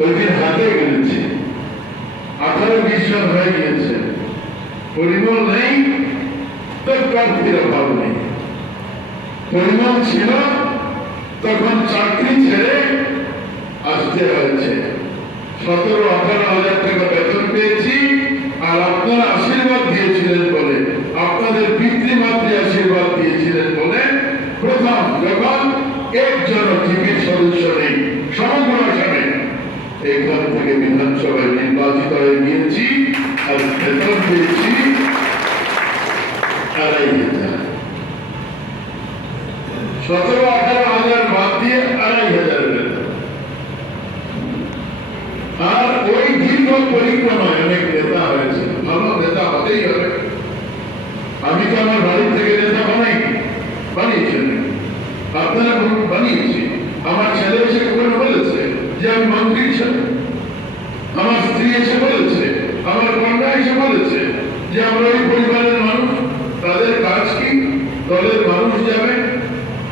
ওই হাতে গেছে আঠারো বিশ জন হয়ে গিয়েছে। পরিমল নেই, তো প্রার্থীর অভাব নেই। পরিমল ছিল, তখন চাকরি ছেড়ে আসতে হয়েছে। সতেরো, আঠারো হাজার টাকা আড়াই হাজার সতেরো, আঠারো হাজার বাদ দিয়ে আড়াই হাজার আর ওই দীর্ঘ পরিক্রমায় অনেক নেতা হয়েছে। ভালো নেতা হতেই হবে। আমি তো আমার বাড়ি থেকে নেতা বানাই বানিয়েছেন আপনারা বানিয়েছি। আমার ছেলে এসে করে বলেছে যে আমি মন্ত্রী আমার স্ত্রী এসে বলেছে, আমার কন্যা এসে বলেছে যে আমরা ওই পরিবারের মানুষ। তাদের কাজ কি? দলের মানুষ যাবে,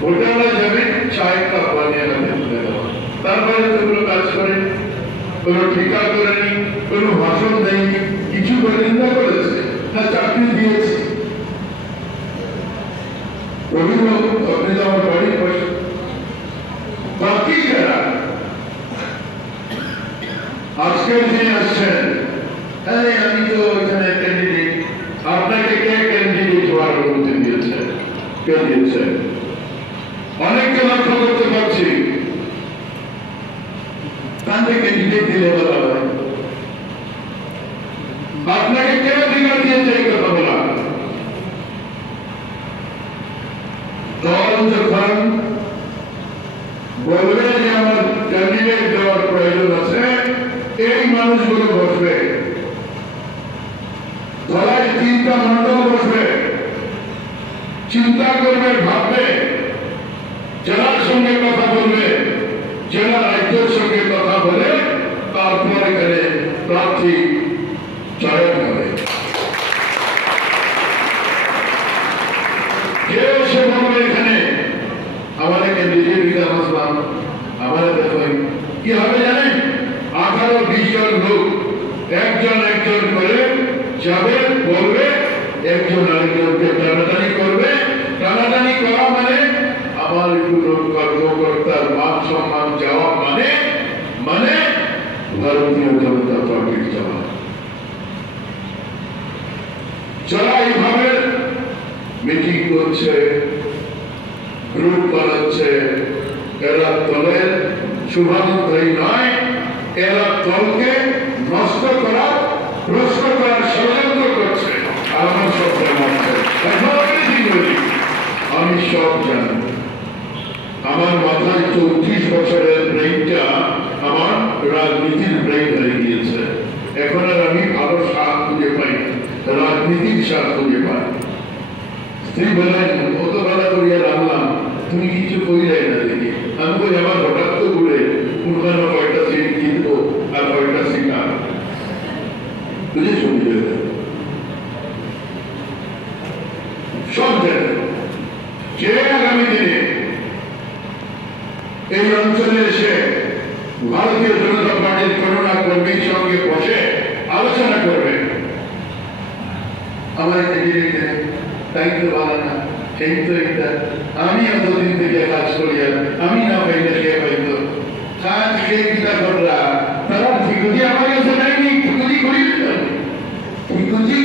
ভোটাররা যাবে চায় কাপ বানিয়ে হাতে তুলে তারপরে কোনো কাজ করেন, কোনো ঠিকা করেনি, কোনো ভাষণ দেয়নি, কিছু করে নিন্দা করেছে, না চাকরি দিয়েছে। রবীন্দ্র আপনি তো আমার বাড়ির পাশে। বাকি যারা আজকের দিনে আসছেন আমি তো এখানে ক্যান্ডিডেট আপনাকে কে ক্যান্ডিডেট হওয়ার অনুমতি দিয়েছে কে দিয়েছে অনেককে লক্ষ্য করতে পারছি। তাদের ক্যান্ডিডেট দিলে বলা হয় আপনাকে অধিকার দিয়েছে এই কথা বলা দল যখন বলবে যে আমার ক্যান্ডিডেট দেওয়ার প্রয়োজন আছে, এই মানুষগুলো বসবে। তিনটা মন্ডল বসবে। চিন্তা করবে, ভাববে, জেলার সঙ্গে কথা বলবে, জেলা রাজ্যের সঙ্গে কথা বলে তারপর এখানে প্রার্থী চয়ন হবে। কেউ সে বলবে এখানে, আমাদের ক্যান্ডিডেট বিধান আসলাম আমাদের দেখবেন কি হবে জানেন? আঠারো বিশ জন লোক, একজন একজন করে যাবে, বলবে একজন আরেকজনকে টানাটানি করবে। টানাটানি করা মানে আমার লোক কর্মকর্তার মান সম্মান যাওয়া মানে মানে ভারতীয় জনতা নয়, এরা দলকে নষ্ট করার প্রশ্ন করার ষড়যন্ত্র করছে আর আমার সব জানা আছে এখন আমি কি বলি? আমি সব জানি আমার মাথায় চৌত্রিশ বছরের ব্রেনটা আমার রাজনীতির ব্রেন হয়ে গিয়েছে। এখন আর আমি ভালো স্বাদ খুঁজে পাই রাজনীতির স্বাদ খুঁজে পাই স্ত্রী বলেন অত বেলা করিয়া রাখলাম, তুমি কিছু করিলে না দেখি। আমি কই আমার হঠাৎ তো ঘুরে কোনখানে কয়টা সিট কিনবো আর কয়টা সিট আর বুঝে শুনতে সব জানে যে আগামী দিনে এই অঞ্চলে এসে ভারতীয় জনতা পার্টির করোনা কর্মীর সঙ্গে বসে আলোচনা করবে। আমার ক্যান্ডিডেট দায়িত্ব ভালো না সেই তো এটা আমি এতদিন থেকে কাজ করি আমি না পাইলে কে পাইতো কাজ কে কিতা করলা? তারা ঠিকুজি আমার কাছে নাইনি ঠিকুজি করি ঠিকুজি